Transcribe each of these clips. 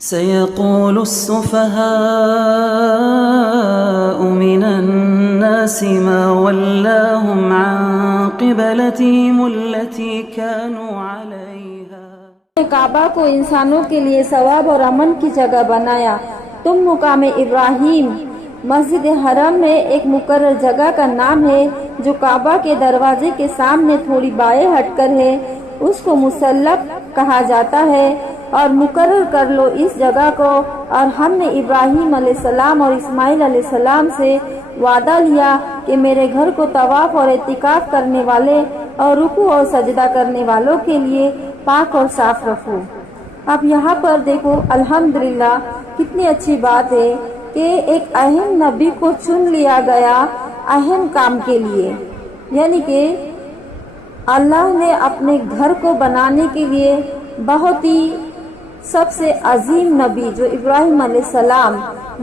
سيقول السفهاء من الناس ما ولاهم عن قبلتهم التي كانوا عليها. کعبہ کو انسانوں کے لیے ثواب اور امن کی جگہ بنایا. تم مقام ابراہیم مسجد حرم میں ایک مقرر جگہ کا نام ہے جو کعبہ کے دروازے کے سامنے تھوڑی بائیں ہٹ کر ہے. اس کو مصلب کہا جاتا ہے. اور مقرر کر لو اس جگہ کو. اور ہم نے ابراہیم علیہ السلام اور اسماعیل علیہ السلام سے وعدہ لیا کہ میرے گھر کو طواف اور اعتکاف کرنے والے اور رکوع اور سجدہ کرنے والوں کے لیے پاک اور صاف رکھو. اب یہاں پر دیکھو الحمدللہ کتنی اچھی بات ہے کہ ایک اہم نبی کو چن لیا گیا اہم کام کے لیے. یعنی کہ اللہ نے اپنے گھر کو بنانے کے لیے بہت ہی سب سے عظیم نبی جو ابراہیم علیہ السلام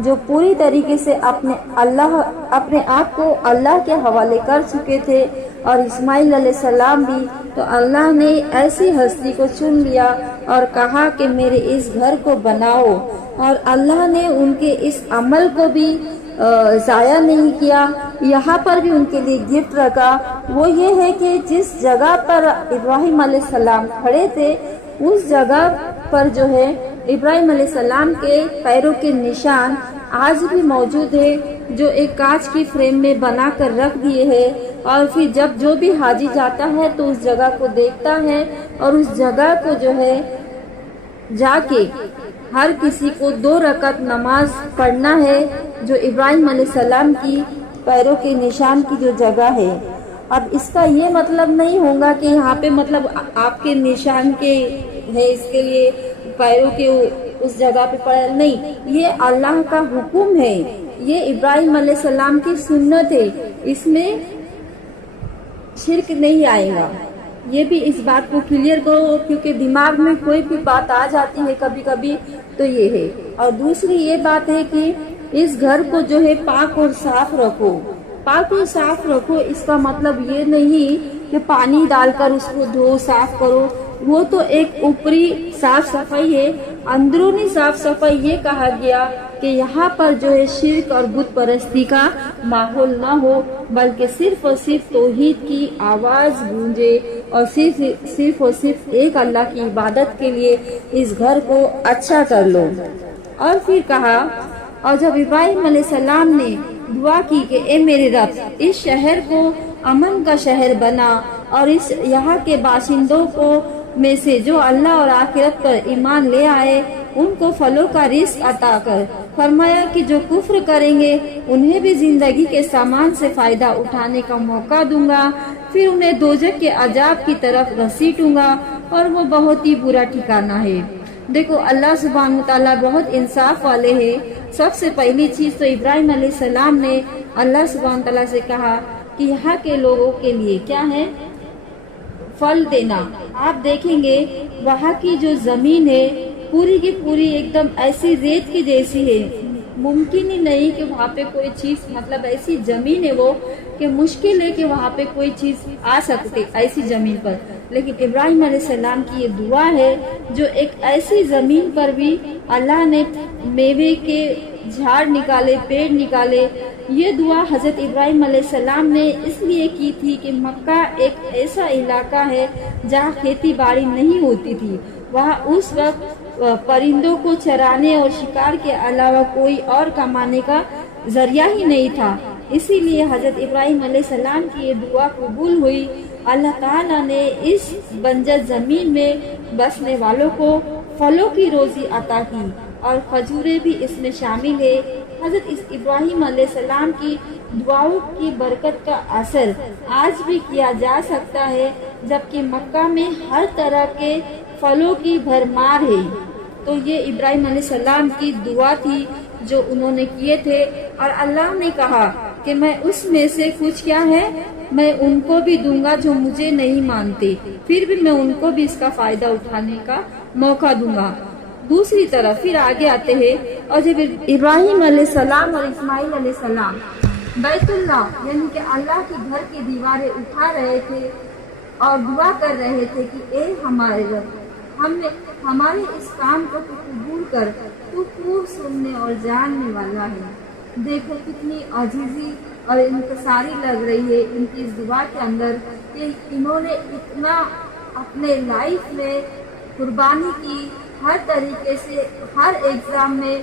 جو پوری طریقے سے اپنے آپ کو اللہ کے حوالے کر چکے تھے اور اسماعیل علیہ السلام بھی, تو اللہ نے ایسی ہستی کو چن لیا اور کہا کہ میرے اس گھر کو بناؤ. اور اللہ نے ان کے اس عمل کو بھی ضائع نہیں کیا. یہاں پر بھی ان کے لیے گفٹ رکھا. وہ یہ ہے کہ جس جگہ پر ابراہیم علیہ السلام کھڑے تھے اس جگہ پر جو ہے ابراہیم علیہ السلام کے پیروں کے نشان آج بھی موجود ہے جو ایک کانچ کی فریم میں بنا کر رکھ دیے ہیں. اور پھر جب جو بھی حاجی جاتا ہے تو اس جگہ کو دیکھتا ہے اور اس جگہ کو جو ہے جا کے ہر کسی کو 2 رکعت نماز پڑھنا ہے جو ابراہیم علیہ السلام کی پیروں کے نشان کی جو جگہ ہے. اب اس کا یہ مطلب نہیں ہوگا کہ یہاں پہ مطلب آپ کے نشان کے ہے اس کے لیے پیروں کے اس جگہ پہ پڑھ نہیں. یہ اللہ کا حکم ہے, یہ ابراہیم علیہ السلام کی سنت ہے, اس میں شرک نہیں آئے گا. یہ بھی اس بات کو کلیئر کرو کیونکہ دماغ میں کوئی بھی بات آ جاتی ہے کبھی کبھی, تو یہ ہے. اور دوسری یہ بات ہے کہ اس گھر کو جو ہے پاک اور صاف رکھو. پاک اور صاف رکھو اس کا مطلب یہ نہیں کہ پانی ڈال کر اس کو دھو صاف کرو, وہ تو ایک اوپری صاف صفائی ہے. اندرونی صاف صفائی یہ کہا گیا کہ یہاں پر جو ہے شرک اور بت پرستی کا ماحول نہ ہو بلکہ صرف اور صرف توحید کی آواز گونجے اور صرف اور صرف ایک اللہ کی عبادت کے لیے اس گھر کو اچھا کر لو. اور پھر کہا, اور جب ابراہیم علیہ السلام نے دعا کی کہ اے میرے رب اس شہر کو امن کا شہر بنا اور اس یہاں کے باشندوں کو میں سے جو اللہ اور آخرت پر ایمان لے آئے ان کو پھلوں کا رزق عطا کر. فرمایا کہ جو کفر کریں گے انہیں بھی زندگی کے سامان سے فائدہ اٹھانے کا موقع دوں گا, پھر انہیں دوزخ کے عذاب کی طرف گھسیٹوں گا اور وہ بہت ہی برا ٹھکانہ ہے. دیکھو اللہ سبحانہ وتعالیٰ بہت انصاف والے ہیں. سب سے پہلی چیز تو ابراہیم علیہ السلام نے اللہ سبحانہ وتعالیٰ سے کہا کہ یہاں کے لوگوں کے لیے کیا ہے, پھل دینا. آپ دیکھیں گے وہاں کی جو زمین ہے پوری کی پوری ایک دم ایسی ریت کی جیسی ہے. ممکن ہی نہیں کہ وہاں پہ کوئی چیز مطلب ایسی زمین ہے وہ کہ مشکل ہے کہ وہاں پہ کوئی چیز آ سکتے ایسی زمین پر. لیکن ابراہیم علیہ السلام کی یہ دعا ہے جو ایک ایسی زمین پر بھی اللہ نے میوے کے جھاڑ نکالے, پیڑ نکالے. یہ دعا حضرت ابراہیم علیہ السلام نے اس لیے کی تھی کہ مکہ ایک ایسا علاقہ ہے جہاں کھیتی باڑی نہیں ہوتی تھی. وہاں اس وقت پرندوں کو چرانے اور شکار کے علاوہ کوئی اور کمانے کا ذریعہ ہی نہیں تھا. اسی لیے حضرت ابراہیم علیہ السلام کی یہ دعا قبول ہوئی. اللہ تعالیٰ نے اس بنجر زمین میں بسنے والوں کو پھلوں کی روزی عطا کی اور کھجوریں بھی اس میں شامل ہے. حضرت ابراہیم علیہ السلام کی دعاؤں کی برکت کا اثر آج بھی کیا جا سکتا ہے جبکہ مکہ میں ہر طرح کے پھلوں کی بھرمار ہے. تو یہ ابراہیم علیہ السلام کی دعا تھی جو انہوں نے کیے تھے. اور اللہ نے کہا کہ میں اس میں سے کچھ کیا ہے میں ان کو بھی دوں گا جو مجھے نہیں مانتے, پھر بھی میں ان کو بھی اس کا فائدہ اٹھانے کا موقع دوں گا. دوسری طرف پھر آگے آتے ہیں اور جب ابراہیم علیہ السلام اور اسماعیل علیہ السلام بیت اللہ یعنی کہ اللہ کے گھر کی دیواریں اٹھا رہے تھے اور دعا کر رہے تھے کہ اے ہمارے رب ہمارے اس کام کو تو قبول کر، تو خوب سننے اور جاننے والا ہے۔ دیکھو کتنی عاجزی اور انکساری لگ رہی ہے ان کی اس دعا کے اندر، کہ انہوں نے اتنا اپنے لائف میں قربانی کی، ہر طریقے سے ہر ایگزام میں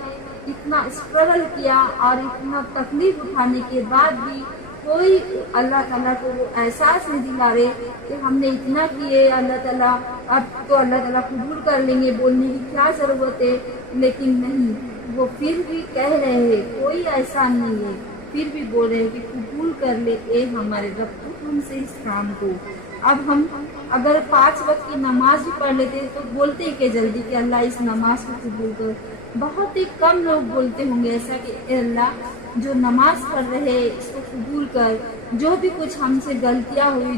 اتنا اسٹرگل کیا، اور اتنا تکلیف اٹھانے کے بعد بھی کوئی اللہ تعالیٰ کو وہ احساس نہیں دلا رہے کہ ہم نے اتنا کیے، اللہ تعالیٰ اب تو اللہ تعالیٰ قبول کر لیں گے، بولنے کی کیا ضرورت ہے۔ لیکن نہیں، وہ پھر بھی کہہ رہے ہیں کوئی احسان نہیں ہے، پھر بھی بول رہے ہیں کہ قبول کر لے اے ہمارے رب تو ہم سے اس کام کو۔ اب ہم اگر 5 وقت کی نماز بھی پڑھ لیتے تو بولتے کہ جلدی کہ اللہ اس نماز کو قبول کر۔ بہت ہی کم لوگ بولتے ہوں گے ایسا کہ اے اللہ جو نماز پڑھ رہے اس کو قبول کر، جو بھی کچھ ہم سے غلطیاں ہوئی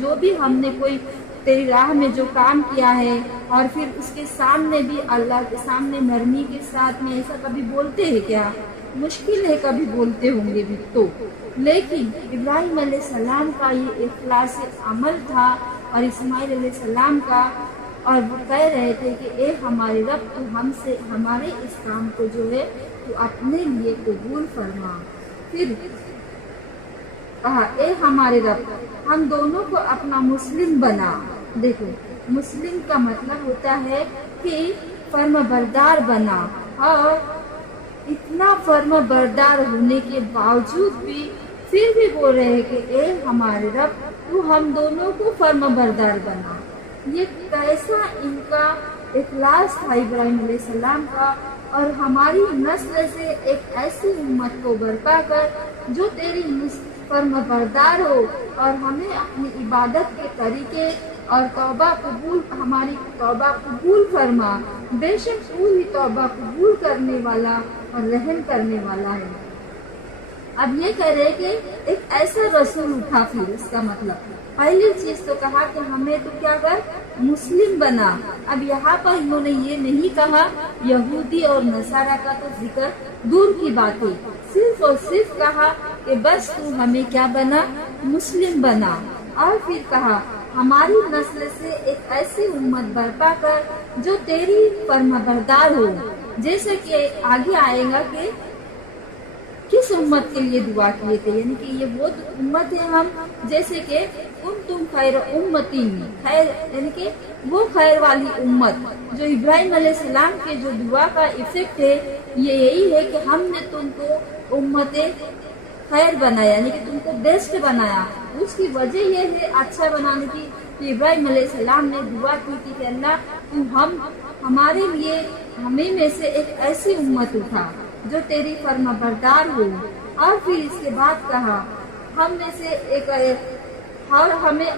جو بھی ہم نے کوئی تیری راہ میں جو کام کیا ہے، اور پھر اس کے سامنے بھی اللہ کے سامنے نرمی کے ساتھ میں ایسا کبھی بولتے ہیں کیا؟ مشکل ہے کبھی بولتے ہوں گے بھی تو۔ لیکن ابراہیم علیہ السلام کا یہ اخلاص عمل تھا، اور اسماعیل علیہ السلام کا، اور وہ کہہ رہے تھے کہ اے ہمارے رب تو ہم سے ہمارے اس کام کو جو ہے تو اپنے لیے قبول فرما۔ پھر کہا اے ہمارے رب ہم دونوں کو اپنا مسلم بنا۔ دیکھو مسلم کا مطلب ہوتا ہے کہ فرم بردار بنا، اور اتنا فرم بردار ہونے کے باوجود بھی پھر بھی بول رہے ہیں کہ اے ہمارے رب تو ہم دونوں کو فرم بردار بنا۔ یہ کیسا ان کا اخلاص تھا ابراہیم علیہ السلام کا، اور ہماری نسل سے ایک ایسی امت کو برپا کر جو تیری فرم بردار ہو، اور ہمیں اپنی عبادت کے طریقے اور توبہ قبول، ہماری توبہ قبول فرما، بے شک تو ہی توبہ قبول کرنے والا اور رحم کرنے والا ہے۔ اب یہ کہہ رہے کہ ایک ایسا رسول اٹھا، پھر اس کا مطلب پہلی چیز تو کہا کہ ہمیں تو کیا کر مسلم بنا۔ اب یہاں پر انہوں نے یہ نہیں کہا یہودی اور نصارہ کا تو ذکر دور کی بات ہے، صرف اور صرف کہا کہ بس تو ہمیں کیا بنا، مسلم بنا۔ اور پھر کہا ہماری نسل سے ایک ایسی امت برپا کر جو تیری فرما بردار ہو، جیسے کہ آگے آئے گا کہ کس امت کے لیے دعا کیے تھے، یعنی کہ یہ وہ امت ہے ہم، جیسے کہ تم خیر امتی، خیر یعنی کہ وہ خیر والی امت، جو ابراہیم علیہ السلام کے جو دعا کا ایفیکٹ ہے یہ یہی ہے کہ ہم نے تم کو امت خیر بنایا، یعنی کہ تم کو بیسٹ بنایا۔ اس کی وجہ یہ ہے اچھا بنانے کی کہ ابراہیم علیہ السلام نے دعا کی تھی کہ اللہ تو ہمارے لیے ہمیں میں سے ایک ایسی امت اٹھا جو تیری فرما بردار ہو۔ اور پھر اس کے بعد کہا ہم میں سے ایک، اور ہمیں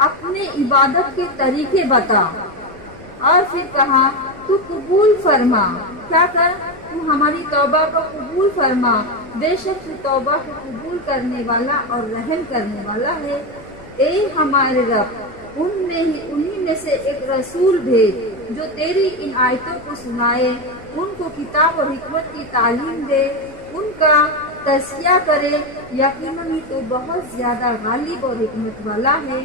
اپنے عبادت کے طریقے بتا۔ اور پھر کہا تو قبول فرما، کیا کر تو ہماری توبہ کو قبول فرما، بے شک تو توبہ کو قبول کرنے والا اور رحم کرنے والا ہے۔ اے ہمارے رب انہی میں سے ایک رسول بھیج جو تیری ان آیتوں کو سنائے، ان کو کتاب اور حکمت کی تعلیم دے، ان کا تزکیہ کرے، یقیناً تو بہت زیادہ غالب اور حکمت والا ہے۔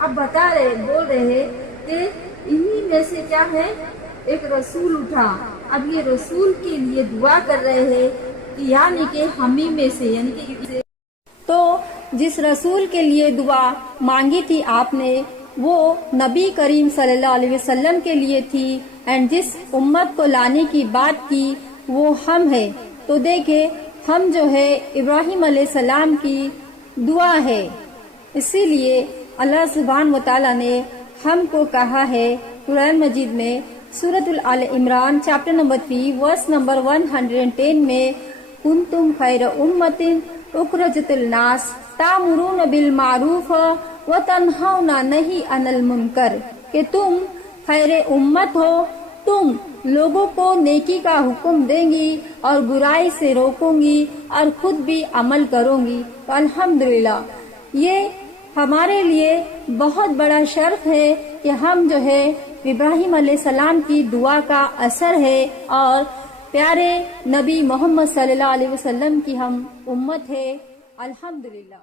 اب بول رہے کہ انہی میں سے کیا ہے ایک رسول اٹھا۔ اب یہ رسول کے لیے دعا کر رہے ہیں کہ یعنی کہ ہمیں میں سے، یعنی کہ تو جس رسول کے لیے دعا مانگی تھی آپ نے وہ نبی کریم صلی اللہ علیہ وسلم کے لیے تھی، اینڈ جس امت کو لانے کی بات کی وہ ہم ہے۔ تو دیکھیں ہم جو ہے ابراہیم علیہ السلام کی دعا ہے، اسی لیے اللہ سبحانہ و تعالیٰ نے ہم کو کہا ہے قرآن مجید میں سورۃ آل عمران چیپٹر نمبر 3 ورس نمبر 110 میں کنتم خیر امت اخرجت الناس تأمرون بالمعروف وتنہون عن المنکر، کہ تم خیر امت ہو، تم لوگوں کو نیکی کا حکم دیں گی اور برائی سے روکوں گی اور خود بھی عمل کروں گی۔ تو الحمدللہ یہ ہمارے لیے بہت بڑا شرف ہے کہ ہم جو ہے ابراہیم علیہ السلام کی دعا کا اثر ہے اور پیارے نبی محمد صلی اللہ علیہ وسلم کی ہم امت ہے، الحمدللہ۔